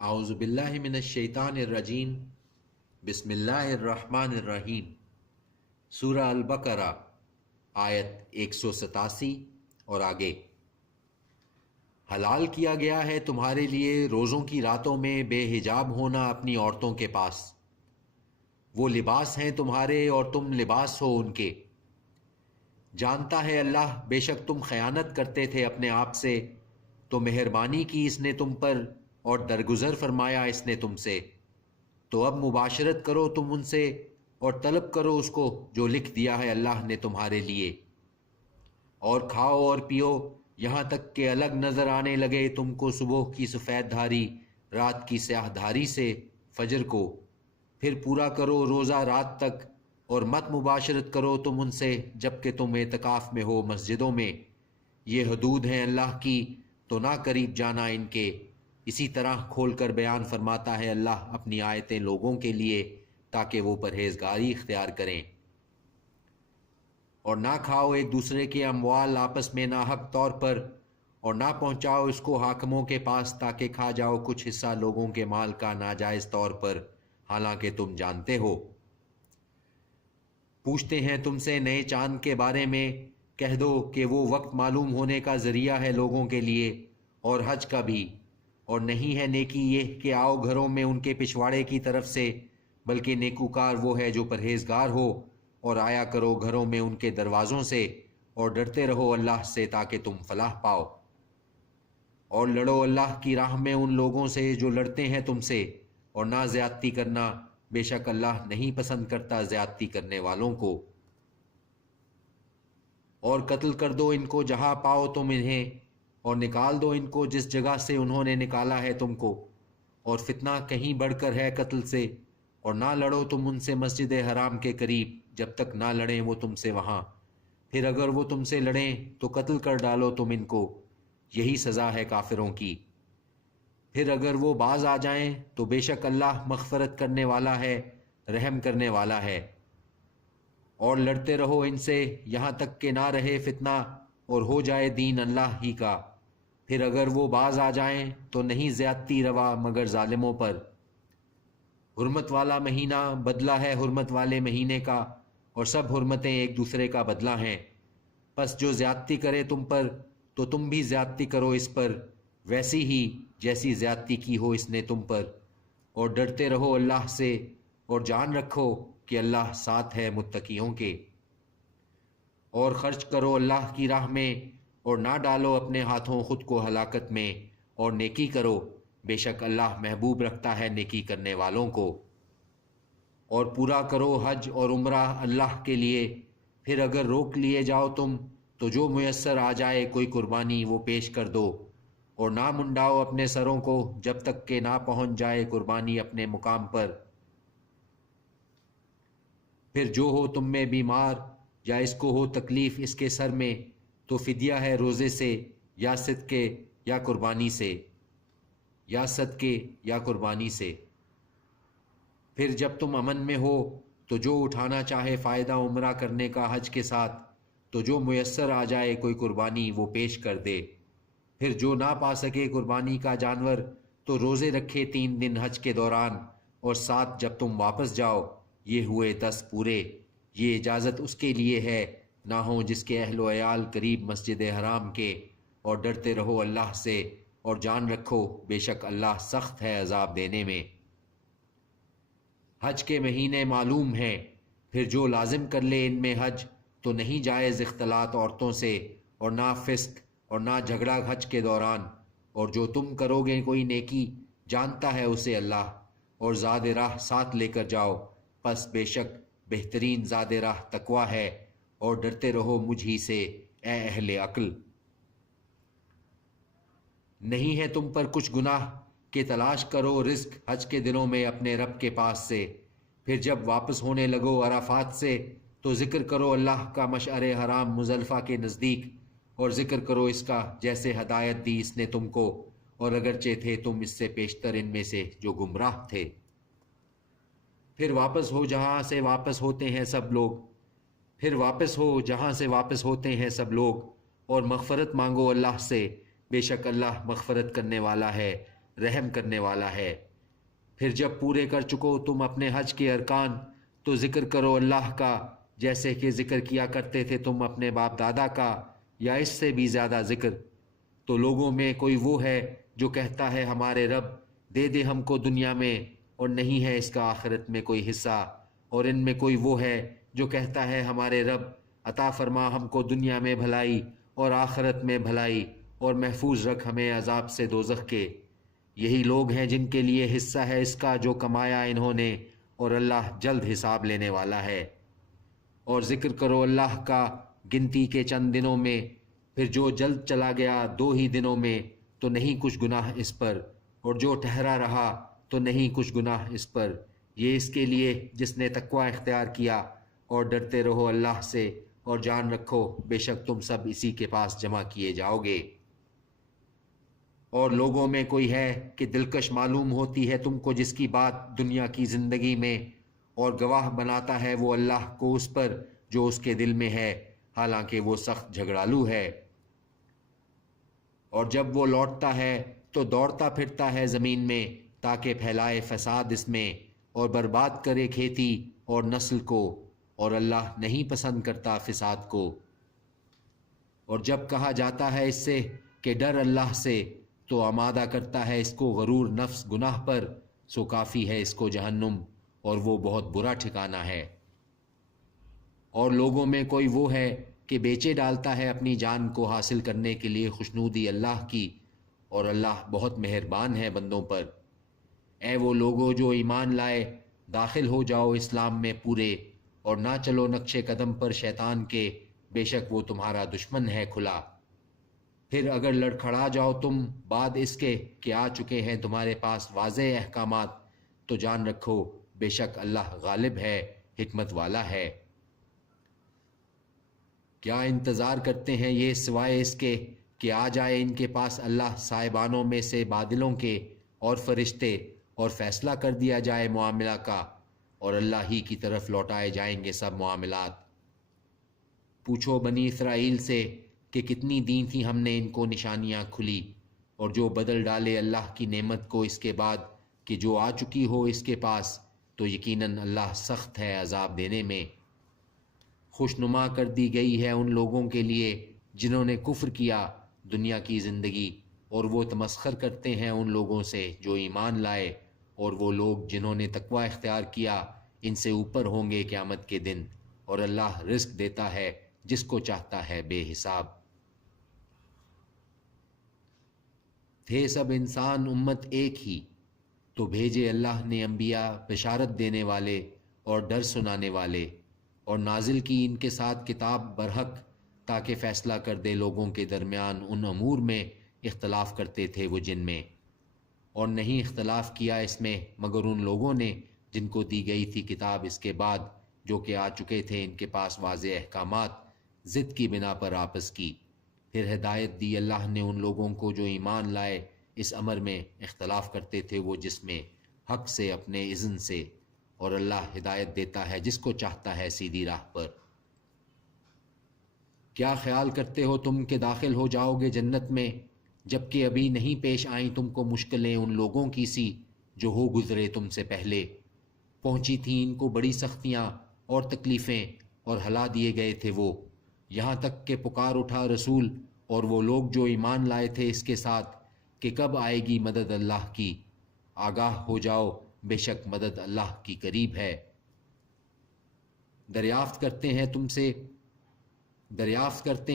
اعوذ باللہ من الشیطان الرجیم بسم اللہ الرحمن الرحیم۔ سورہ البقرہ آیت 187 اور آگے۔ حلال کیا گیا ہے تمہارے لیے روزوں کی راتوں میں بے حجاب ہونا اپنی عورتوں کے پاس، وہ لباس ہیں تمہارے اور تم لباس ہو ان کے۔ جانتا ہے اللہ بے شک تم خیانت کرتے تھے اپنے آپ سے، تو مہربانی کی اس نے تم پر اور درگزر فرمایا اس نے تم سے، تو اب مباشرت کرو تم ان سے اور طلب کرو اس کو جو لکھ دیا ہے اللہ نے تمہارے لیے، اور کھاؤ اور پیو یہاں تک کہ الگ نظر آنے لگے تم کو صبح کی سفید دھاری رات کی سیاہ دھاری سے فجر کو، پھر پورا کرو روزہ رات تک، اور مت مباشرت کرو تم ان سے جب کہ تم اعتکاف میں ہو مسجدوں میں، یہ حدود ہیں اللہ کی تو نہ قریب جانا ان کے۔ اسی طرح کھول کر بیان فرماتا ہے اللہ اپنی آیتیں لوگوں کے لیے تاکہ وہ پرہیزگاری اختیار کریں۔ اور نہ کھاؤ ایک دوسرے کے اموال آپس میں ناحق طور پر، اور نہ پہنچاؤ اس کو حاکموں کے پاس تاکہ کھا جاؤ کچھ حصہ لوگوں کے مال کا ناجائز طور پر، حالانکہ تم جانتے ہو۔ پوچھتے ہیں تم سے نئے چاند کے بارے میں، کہہ دو کہ وہ وقت معلوم ہونے کا ذریعہ ہے لوگوں کے لیے، اور حج کا بھی، اور نہیں ہے نیکی یہ کہ آؤ گھروں میں ان کے پچھواڑے کی طرف سے، بلکہ نیکوکار وہ ہے جو پرہیزگار ہو، اور آیا کرو گھروں میں ان کے دروازوں سے، اور ڈرتے رہو اللہ سے تاکہ تم فلاح پاؤ۔ اور لڑو اللہ کی راہ میں ان لوگوں سے جو لڑتے ہیں تم سے، اور نہ زیادتی کرنا، بے شک اللہ نہیں پسند کرتا زیادتی کرنے والوں کو۔ اور قتل کر دو ان کو جہاں پاؤ تم انہیں، اور نکال دو ان کو جس جگہ سے انہوں نے نکالا ہے تم کو، اور فتنہ کہیں بڑھ کر ہے قتل سے، اور نہ لڑو تم ان سے مسجد حرام کے قریب جب تک نہ لڑیں وہ تم سے وہاں، پھر اگر وہ تم سے لڑیں تو قتل کر ڈالو تم ان کو، یہی سزا ہے کافروں کی۔ پھر اگر وہ باز آ جائیں تو بے شک اللہ مغفرت کرنے والا ہے، رحم کرنے والا ہے۔ اور لڑتے رہو ان سے یہاں تک کہ نہ رہے فتنہ اور ہو جائے دین اللہ ہی کا، پھر اگر وہ باز آ جائیں تو نہیں زیادتی روا مگر ظالموں پر۔ حرمت والا مہینہ بدلہ ہے حرمت والے مہینے کا، اور سب حرمتیں ایک دوسرے کا بدلہ ہیں، پس جو زیادتی کرے تم پر تو تم بھی زیادتی کرو اس پر، ویسی ہی جیسی زیادتی کی ہو اس نے تم پر، اور ڈرتے رہو اللہ سے، اور جان رکھو کہ اللہ ساتھ ہے متقیوں کے۔ اور خرچ کرو اللہ کی راہ میں، اور نہ ڈالو اپنے ہاتھوں خود کو ہلاکت میں، اور نیکی کرو، بے شک اللہ محبوب رکھتا ہے نیکی کرنے والوں کو۔ اور پورا کرو حج اور عمرہ اللہ کے لیے، پھر اگر روک لیے جاؤ تم تو جو میسر آ جائے کوئی قربانی وہ پیش کر دو، اور نہ منڈاؤ اپنے سروں کو جب تک کہ نہ پہنچ جائے قربانی اپنے مقام پر۔ پھر جو ہو تم میں بیمار یا اس کو ہو تکلیف اس کے سر میں تو فدیہ ہے روزے سے یا صدقے یا قربانی سے، یا صدقے یا قربانی سے۔ پھر جب تم امن میں ہو تو جو اٹھانا چاہے فائدہ عمرہ کرنے کا حج کے ساتھ تو جو میسر آ جائے کوئی قربانی وہ پیش کر دے۔ پھر جو نہ پا سکے قربانی کا جانور تو روزے رکھے 3 دن حج کے دوران، اور 7 جب تم واپس جاؤ، یہ ہوئے 10 پورے۔ یہ اجازت اس کے لیے ہے نہ ہو جس کے اہل و عیال قریب مسجد حرام کے، اور ڈرتے رہو اللہ سے، اور جان رکھو بے شک اللہ سخت ہے عذاب دینے میں۔ حج کے مہینے معلوم ہیں، پھر جو لازم کر لے ان میں حج تو نہیں جائز اختلاط عورتوں سے، اور نہ فسق اور نہ جھگڑا حج کے دوران، اور جو تم کرو گے کوئی نیکی جانتا ہے اسے اللہ، اور زاد راہ ساتھ لے کر جاؤ، پس بے شک بہترین زاد راہ تقوی ہے، اور ڈرتے رہو مجھ ہی سے اے اہل عقل۔ نہیں ہے تم پر کچھ گناہ کہ تلاش کرو رزق حج کے دنوں میں اپنے رب کے پاس سے، پھر جب واپس ہونے لگو عرفات سے تو ذکر کرو اللہ کا مشعر حرام مزدلفہ کے نزدیک، اور ذکر کرو اس کا جیسے ہدایت دی اس نے تم کو، اور اگرچہ تھے تم اس سے پیشتر ان میں سے جو گمراہ تھے۔ پھر واپس ہو جہاں سے واپس ہوتے ہیں سب لوگ، پھر واپس ہو جہاں سے واپس ہوتے ہیں سب لوگ، اور مغفرت مانگو اللہ سے، بے شک اللہ مغفرت کرنے والا ہے، رحم کرنے والا ہے۔ پھر جب پورے کر چکو تم اپنے حج کے ارکان تو ذکر کرو اللہ کا، جیسے کہ ذکر کیا کرتے تھے تم اپنے باپ دادا کا، یا اس سے بھی زیادہ ذکر۔ تو لوگوں میں کوئی وہ ہے جو کہتا ہے ہمارے رب دے دے ہم کو دنیا میں، اور نہیں ہے اس کا آخرت میں کوئی حصہ، اور ان میں کوئی وہ ہے جو کہتا ہے ہمارے رب عطا فرما ہم کو دنیا میں بھلائی اور آخرت میں بھلائی، اور محفوظ رکھ ہمیں عذاب سے دوزخ کے۔ یہی لوگ ہیں جن کے لیے حصہ ہے اس کا جو کمایا انہوں نے، اور اللہ جلد حساب لینے والا ہے۔ اور ذکر کرو اللہ کا گنتی کے چند دنوں میں، پھر جو جلد چلا گیا 2 ہی دنوں میں تو نہیں کچھ گناہ اس پر، اور جو ٹھہرا رہا تو نہیں کچھ گناہ اس پر۔ یہ اس کے لیے جس نے تقوی اختیار کیا، اور ڈرتے رہو اللہ سے، اور جان رکھو بے شک تم سب اسی کے پاس جمع کیے جاؤ گے۔ اور لوگوں میں کوئی ہے کہ دلکش معلوم ہوتی ہے تم کو جس کی بات دنیا کی زندگی میں، اور گواہ بناتا ہے وہ اللہ کو اس پر جو اس کے دل میں ہے، حالانکہ وہ سخت جھگڑالو ہے۔ اور جب وہ لوٹتا ہے تو دوڑتا پھرتا ہے زمین میں تاکہ پھیلائے فساد اس میں، اور برباد کرے کھیتی اور نسل کو، اور اللہ نہیں پسند کرتا فساد کو۔ اور جب کہا جاتا ہے اس سے کہ ڈر اللہ سے، تو آمادہ کرتا ہے اس کو غرور نفس گناہ پر، سو کافی ہے اس کو جہنم، اور وہ بہت برا ٹھکانہ ہے۔ اور لوگوں میں کوئی وہ ہے کہ بیچے ڈالتا ہے اپنی جان کو حاصل کرنے کے لیے خوشنودی اللہ کی، اور اللہ بہت مہربان ہے بندوں پر۔ اے وہ لوگو جو ایمان لائے، داخل ہو جاؤ اسلام میں پورے، اور نہ چلو نقش قدم پر شیطان کے، بے شک وہ تمہارا دشمن ہے کھلا۔ پھر اگر لڑکھڑا جاؤ تم بعد اس کے کہ آ چکے ہیں تمہارے پاس واضح احکامات، تو جان رکھو بے شک اللہ غالب ہے، حکمت والا ہے۔ کیا انتظار کرتے ہیں یہ سوائے اس کے کہ آ جائے ان کے پاس اللہ صاحبانوں میں سے بادلوں کے اور فرشتے، اور فیصلہ کر دیا جائے معاملہ کا، اور اللہ ہی کی طرف لوٹائے جائیں گے سب معاملات۔ پوچھو بنی اسرائیل سے کہ کتنی دی تھیں ہم نے ان کو نشانیاں کھلی، اور جو بدل ڈالے اللہ کی نعمت کو اس کے بعد کہ جو آ چکی ہو اس کے پاس، تو یقیناً اللہ سخت ہے عذاب دینے میں۔ خوشنما کر دی گئی ہے ان لوگوں کے لیے جنہوں نے کفر کیا دنیا کی زندگی، اور وہ تمسخر کرتے ہیں ان لوگوں سے جو ایمان لائے، اور وہ لوگ جنہوں نے تقوی اختیار کیا ان سے اوپر ہوں گے قیامت کے دن، اور اللہ رزق دیتا ہے جس کو چاہتا ہے بے حساب۔ تھے سب انسان امت ایک ہی، تو بھیجے اللہ نے انبیاء بشارت دینے والے اور ڈر سنانے والے، اور نازل کی ان کے ساتھ کتاب برحق تاکہ فیصلہ کر دے لوگوں کے درمیان ان امور میں اختلاف کرتے تھے وہ جن میں، اور نہیں اختلاف کیا اس میں مگر ان لوگوں نے جن کو دی گئی تھی کتاب اس کے بعد، جو کہ آ چکے تھے ان کے پاس واضح احکامات، ضد کی بنا پر آپس کی۔ پھر ہدایت دی اللہ نے ان لوگوں کو جو ایمان لائے اس امر میں اختلاف کرتے تھے وہ جس میں، حق سے اپنے اذن سے، اور اللہ ہدایت دیتا ہے جس کو چاہتا ہے سیدھی راہ پر۔ کیا خیال کرتے ہو تم کہ داخل ہو جاؤ گے جنت میں، جبکہ ابھی نہیں پیش آئیں تم کو مشکلیں ان لوگوں کی سی جو ہو گزرے تم سے پہلے، پہنچی تھیں ان کو بڑی سختیاں اور تکلیفیں، اور ہلا دیے گئے تھے وہ، یہاں تک کہ پکار اٹھا رسول اور وہ لوگ جو ایمان لائے تھے اس کے ساتھ کہ کب آئے گی مدد اللہ کی، آگاہ ہو جاؤ بے شک مدد اللہ کی قریب ہے۔ دریافت کرتے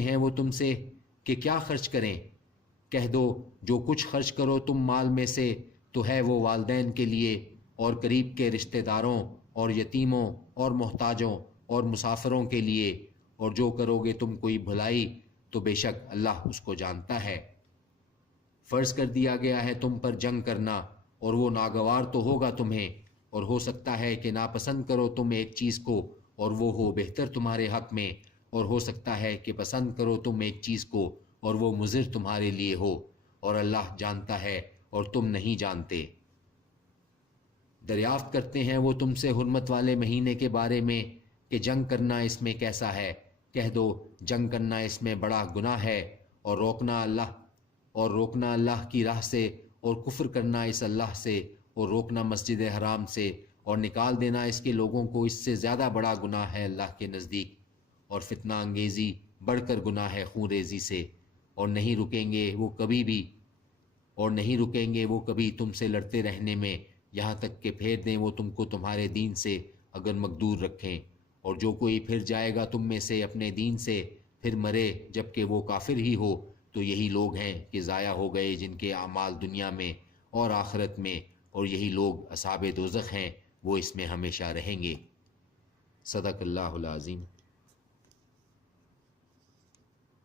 ہیں وہ تم سے کہ کیا خرچ کریں، کہہ دو جو کچھ خرچ کرو تم مال میں سے تو ہے وہ والدین کے لیے اور قریب کے رشتہ داروں اور یتیموں اور محتاجوں اور مسافروں کے لیے، اور جو کرو گے تم کوئی بھلائی تو بے شک اللہ اس کو جانتا ہے۔ فرض کر دیا گیا ہے تم پر جنگ کرنا، اور وہ ناگوار تو ہوگا تمہیں، اور ہو سکتا ہے کہ ناپسند کرو تم ایک چیز کو اور وہ ہو بہتر تمہارے حق میں، اور ہو سکتا ہے کہ پسند کرو تم ایک چیز کو اور وہ مضر تمہارے لیے ہو، اور اللہ جانتا ہے اور تم نہیں جانتے۔ دریافت کرتے ہیں وہ تم سے حرمت والے مہینے کے بارے میں کہ جنگ کرنا اس میں کیسا ہے، کہہ دو جنگ کرنا اس میں بڑا گناہ ہے، اور روکنا اللہ کی راہ سے اور کفر کرنا اس اللہ سے اور روکنا مسجد حرام سے اور نکال دینا اس کے لوگوں کو اس سے زیادہ بڑا گناہ ہے اللہ کے نزدیک، اور فتنہ انگیزی بڑھ کر گناہ ہے خون ریزی سے، اور نہیں رکیں گے وہ کبھی بھی، اور نہیں رکیں گے وہ کبھی تم سے لڑتے رہنے میں یہاں تک کہ پھیر دیں وہ تم کو تمہارے دین سے اگر مقدور رکھیں، اور جو کوئی پھر جائے گا تم میں سے اپنے دین سے پھر مرے جبکہ وہ کافر ہی ہو تو یہی لوگ ہیں کہ ضائع ہو گئے جن کے اعمال دنیا میں اور آخرت میں، اور یہی لوگ اصحاب دوزخ ہیں، وہ اس میں ہمیشہ رہیں گے۔ صدق اللہ العظیم۔